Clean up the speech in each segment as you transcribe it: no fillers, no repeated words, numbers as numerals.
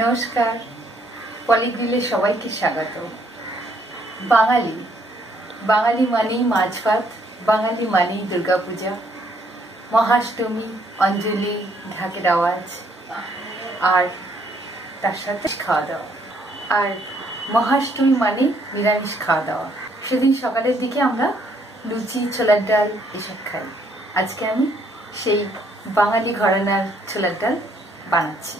নমস্কার, পলিগ্রিলে সবাইকে স্বাগত। বাঙালি বাঙালি মানেই মাছ ভাত, বাঙালি মানেই দুর্গাপূজা, মহাষ্টমী, অঞ্জলি, ঢাকের আওয়াজ, আর তার সাথে খাওয়া দাওয়া। আর মহাষ্টমী মানে নিরামিষ খাওয়া দাওয়া। সেদিন সকালের দিকে আমরা লুচি, ছোলার ডাল এসব খাই। আজকে আমি সেই বাঙালি ঘরানার ছোলার ডাল বানাচ্ছি।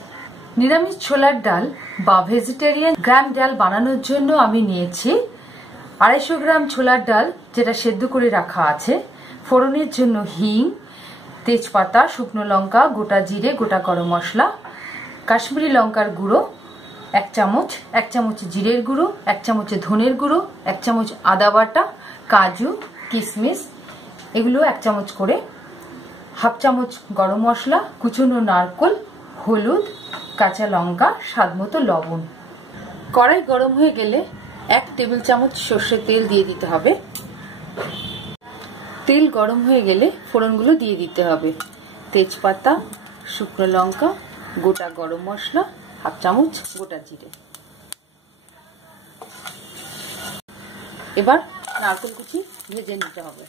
নিরামিষ ছোলার ডাল বা ভেজিটেরিয়ান গ্রাম ডাল বানানোর জন্য আমি নিয়েছি 250 গ্রাম ছোলার ডাল, যেটা সেদ্ধ করে রাখা আছে। ফোড়নের জন্য হিং, তেজপাতা, শুকনো লঙ্কা, গোটা জিরে, গোটা গরম মশলা, কাশ্মীরি লঙ্কার গুঁড়ো 1 চামচ, 1 চামচ জিরের গুঁড়ো, 1 চামচ ধনের গুঁড়ো, 1 চামচ আদা বাটা, কাজু, কিশমিশ এগুলো 1 চামচ করে, 1/2 চামচ গরম মশলা, কুচনো নারকেল, হলুদ, কাঁচা লঙ্কা, স্বাদমতো লবণ। কড়াই গরম হয়ে গেলে 1 টেবিল চামচ সর্ষের তেল দিয়ে দিতে হবে। তেল গরম হয়ে গেলে ফোড়নগুলো দিয়ে দিতে হবে। তেজপাতা, শুকনো লঙ্কা, গোটা গরম মশলা, 1/2 চামচ গোটা জিরে। এবার নারকেল কুচি ভেজে নিতে হবে।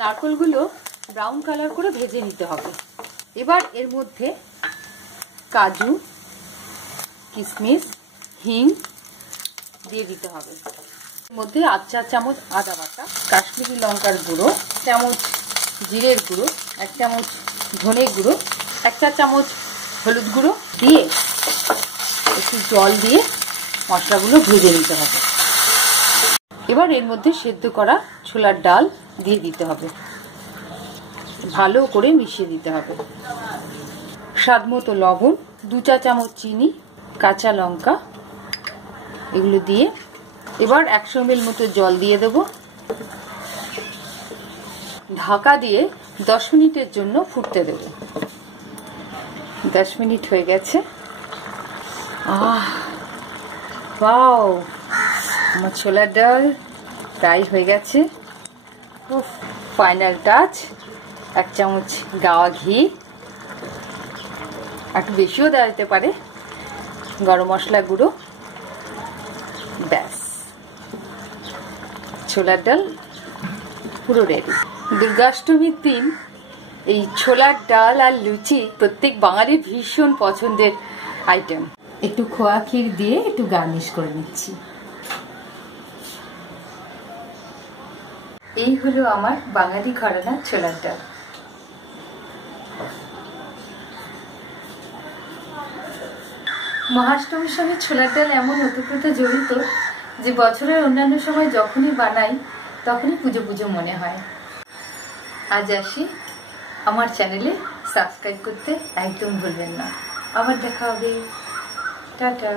নারকেলগুলো ব্রাউন কালার করে ভেজে নিতে হবে। এবার এর মধ্যে কাজু, কিশমিশ, হিং দিয়ে দিতে হবে। এর মধ্যে 1/4 চামচ আদা বাটা, কাশ্মীরি লঙ্কার গুঁড়ো, 1 চামচ জিরের গুঁড়ো, 1 চামচ ধনের গুঁড়ো, 1 চা চামচ হলুদ গুঁড়ো দিয়ে একটু জল দিয়ে মশলাগুলো ভেজে নিতে হবে। এবার এর মধ্যে সেদ্ধ করা ছোলার ডাল দিয়ে দিতে হবে। ভালো করে মিশিয়ে দিতে হবে। স্বাদমতো লবণ, 2 চা চামচ চিনি, কাঁচা লঙ্কা এগুলো দিয়ে এবার 100 ml মতো জল দিয়ে দেব। ঢাকা দিয়ে 10 মিনিটের জন্য ফুটতে দেব। 10 মিনিট হয়ে গেছে। ওয়াও, আমার ছোলার ডাল প্রায় হয়ে গেছে। ফাইনাল টাচ, 1 চামচ গাওয়া ঘি, একটু বেশিও দেওয়া যেতে পারে, গরম মশলা গুঁড়ো, ব্যাস ছোলার ডাল পুরো রেডি। দুর্গাষ্টমীর দিন এই ছোলার ডাল আর লুচি প্রত্যেক বাঙালির ভীষণ পছন্দের আইটেম। একটু খোয়া ক্ষীর দিয়ে একটু গার্নিশ করে নিচ্ছি। এই হলো আমার বাঙালি ঘরানা ছোলার ডাল। মহাষ্টমীর সঙ্গে ছোলার ডাল এমন ওতপ্রোত জড়িত যে বছরের অন্যান্য সময় যখনই বানাই তখনই পুজো পুজো মনে হয়। আজ আসি, আমার চ্যানেলে সাবস্ক্রাইব করতে একদম ভুলবেন না। আবার দেখা হবে, টাটা।